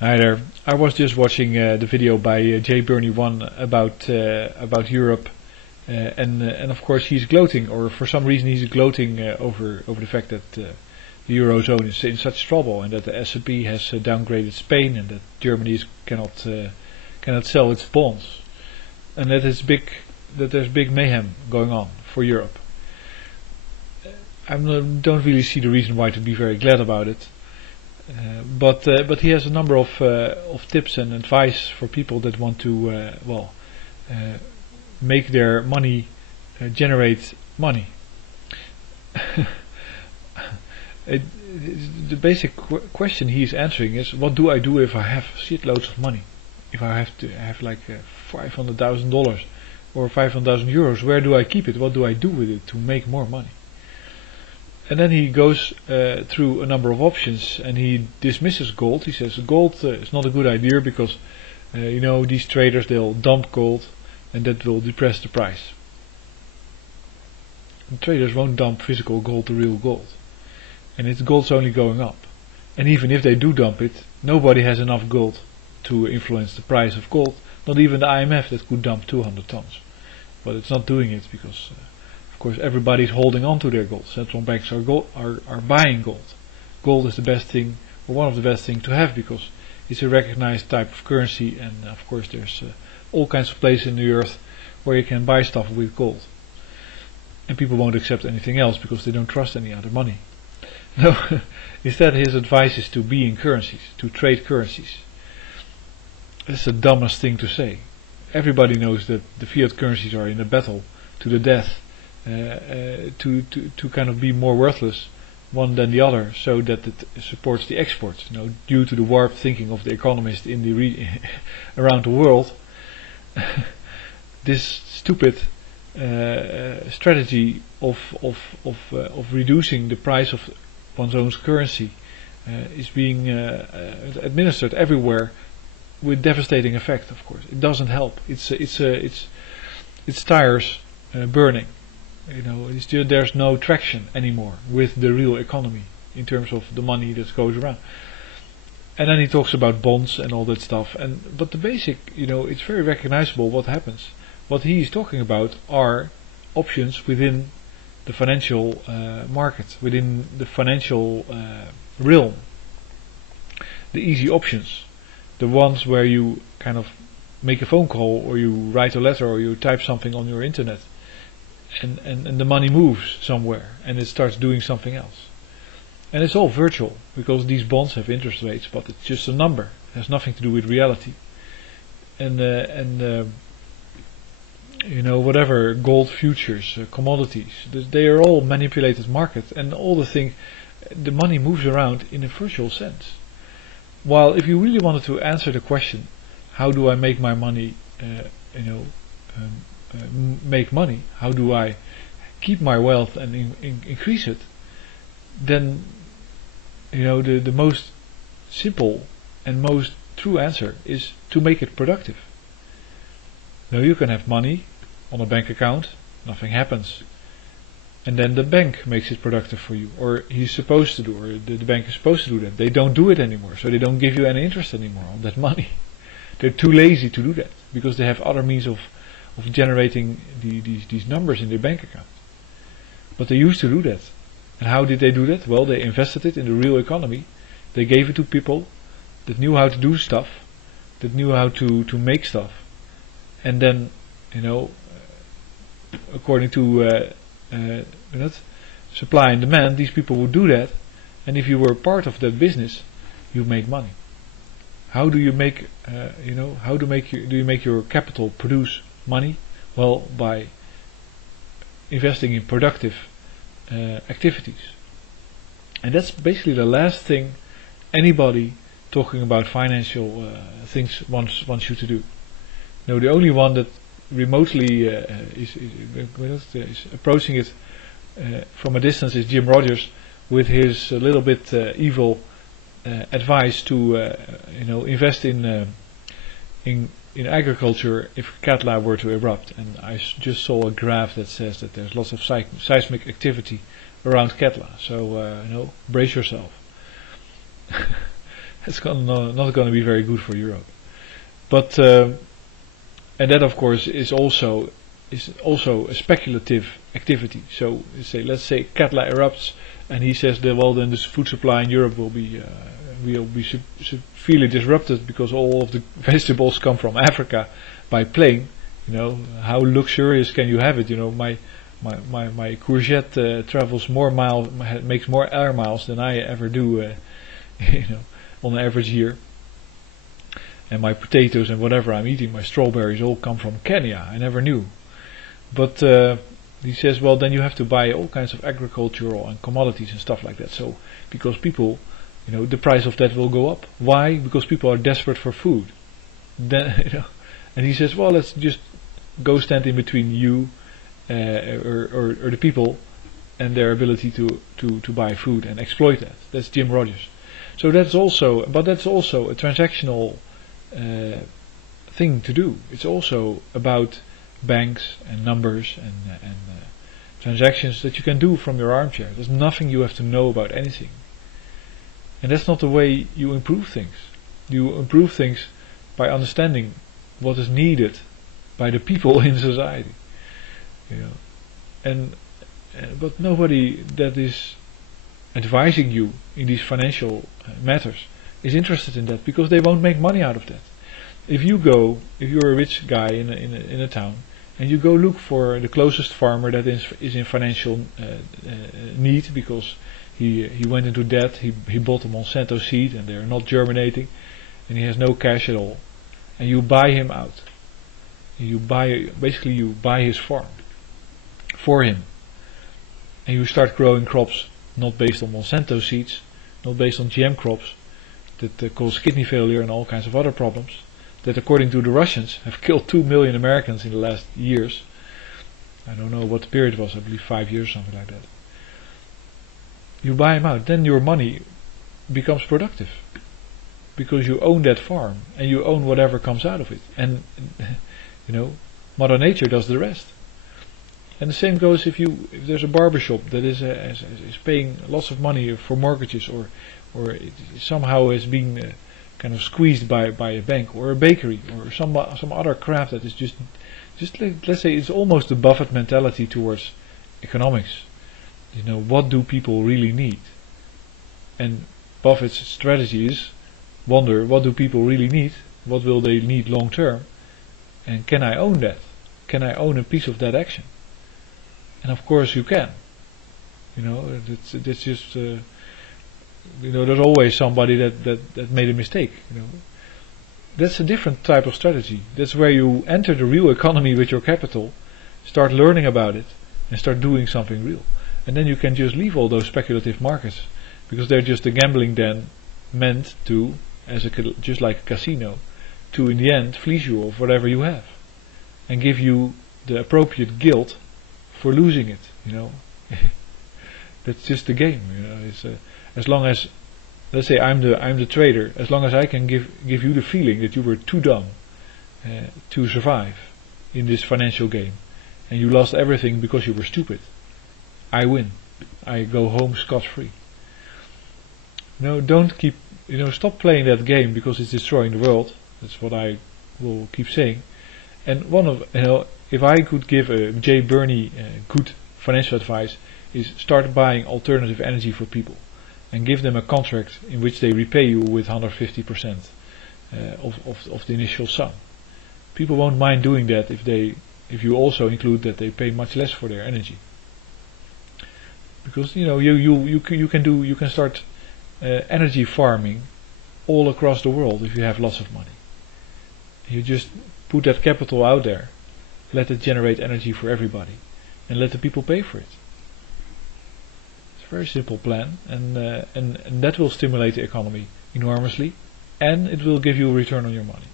Hi there. I was just watching the video by Jberni1 about Europe, and of course he's gloating, or for some reason he's gloating over the fact that the eurozone is in such trouble, and that the S&P has downgraded Spain, and that Germany cannot sell its bonds, and that there's big mayhem going on for Europe. I don't really see the reason why to be very glad about it. But he has a number of tips and advice for people that want to make their money generate money. The basic question he's answering is, what do I do if I have shitloads of money? If I have like $500,000 or 500,000 euros, where do I keep it? What do I do with it to make more money? And then he goes through a number of options, and he dismisses gold. He says gold is not a good idea because these traders, they'll dump gold, and that will depress the price. And traders won't dump physical gold to real gold, and gold's only going up. And even if they do dump it, nobody has enough gold to influence the price of gold. Not even the IMF, that could dump 200 tons, but it's not doing it because of course everybody's holding on to their gold. Central banks are buying gold. Gold is the best thing, or one of the best things to have, because it's a recognized type of currency, and of course there's all kinds of places in the earth where you can buy stuff with gold. And people won't accept anything else because they don't trust any other money. No, instead his advice is to be in currencies, to trade currencies. That's the dumbest thing to say. Everybody knows that the fiat currencies are in a battle to the death, to kind of be more worthless one than the other, so that it supports the exports. Due to the warped thinking of the economists in the around the world, this stupid strategy of reducing the price of one's own currency is being administered everywhere with devastating effect. Of course, it doesn't help. It's tires burning. There's no traction anymore with the real economy in terms of the money that goes around. And then he talks about bonds and all that stuff. But the basic, it's very recognizable what happens. What he is talking about are options within the financial market, within the financial realm. The easy options, the ones where you kind of make a phone call, or you write a letter, or you type something on your internet, and the money moves somewhere and it starts doing something else. And it's all virtual, because these bonds have interest rates, but it's just a number. It has nothing to do with reality. Whatever, gold futures, commodities, they are all manipulated markets, and all the money moves around in a virtual sense. While if you really wanted to answer the question, how do I make my money, make money, how do I keep my wealth and increase it, then the most simple and most true answer is to make it productive. Now, you can have money on a bank account, nothing happens, and then the bank makes it productive for you, or he's supposed to do, or the bank is supposed to do that. They don't do it anymore, so they don't give you any interest anymore on that money. They're too lazy to do that, because they have other means of generating these numbers in their bank account. But they used to do that. And how did they do that? Well, they invested it in the real economy. They gave it to people that knew how to do stuff, that knew how to make stuff. And then, according to supply and demand, these people would do that. And if you were part of that business, you make money. How do you make, do you make your capital produce money? Well, by investing in productive activities. And that's basically the last thing anybody talking about financial things wants you to do. The only one that remotely is approaching it from a distance is Jim Rogers, with his little bit evil advice to invest in agriculture if Katla were to erupt. And I just saw a graph that says that there's lots of seismic activity around Katla, so brace yourself. It's not going to be very good for Europe. But and that of course is also a speculative activity. So let's say Katla erupts, and he says that well then the food supply in Europe will be severely disrupted because all of the vegetables come from Africa by plane. How luxurious can you have it? My courgette travels more miles, makes more air miles than I ever do, on an average year. And my potatoes and whatever I'm eating, my strawberries all come from Kenya. I never knew. But he says, well, then you have to buy all kinds of agricultural and commodities and stuff like that. So, because people, the price of that will go up. Why? Because people are desperate for food. Then, and he says, well, let's just go stand in between you or the people and their ability to buy food and exploit that. That's Jim Rogers. So that's also a transactional thing to do. It's also about banks and numbers and transactions that you can do from your armchair. There's nothing you have to know about anything. And that's not the way you improve things. You improve things by understanding what is needed by the people in society. But nobody that is advising you in these financial matters is interested in that, because they won't make money out of that. If you're a rich guy in a town, and you go look for the closest farmer that is in financial need because he went into debt, he bought a Monsanto seed and they're not germinating, and he has no cash at all, and you buy him out. You buy his farm for him, and you start growing crops not based on Monsanto seeds, not based on GM crops that cause kidney failure and all kinds of other problems that, according to the Russians, have killed 2 million Americans in the last years. I don't know what the period was, I believe 5 years, something like that. You buy him out, then your money becomes productive because you own that farm and you own whatever comes out of it, and Mother Nature does the rest. And the same goes if there's a barbershop that is paying lots of money for mortgages, or it somehow is being kind of squeezed by a bank, or a bakery, or some other craft that is just let's say it's almost the Buffett mentality towards economics. What do people really need? And Buffett's strategy is wonder, what do people really need? What will they need long term? And can I own that? Can I own a piece of that action? And of course you can. It's just there's always somebody that made a mistake. That's a different type of strategy. That's where you enter the real economy with your capital, start learning about it, and start doing something real. And then you can just leave all those speculative markets, because they're just a gambling den meant to, just like a casino, to in the end fleece you of whatever you have and give you the appropriate guilt for losing it. That's just the game. It's as long as, let's say I'm the trader, as long as I can give you the feeling that you were too dumb to survive in this financial game, and you lost everything because you were stupid, I win. I go home scot-free. Stop playing that game because it's destroying the world. That's what I will keep saying. And if I could give a Jberni good financial advice, is start buying alternative energy for people and give them a contract in which they repay you with 150% of the initial sum. People won't mind doing that if you also include that they pay much less for their energy. Because you can start energy farming all across the world if you have lots of money. You just put that capital out there, let it generate energy for everybody, and let the people pay for it. It's a very simple plan, and that will stimulate the economy enormously, and it will give you a return on your money.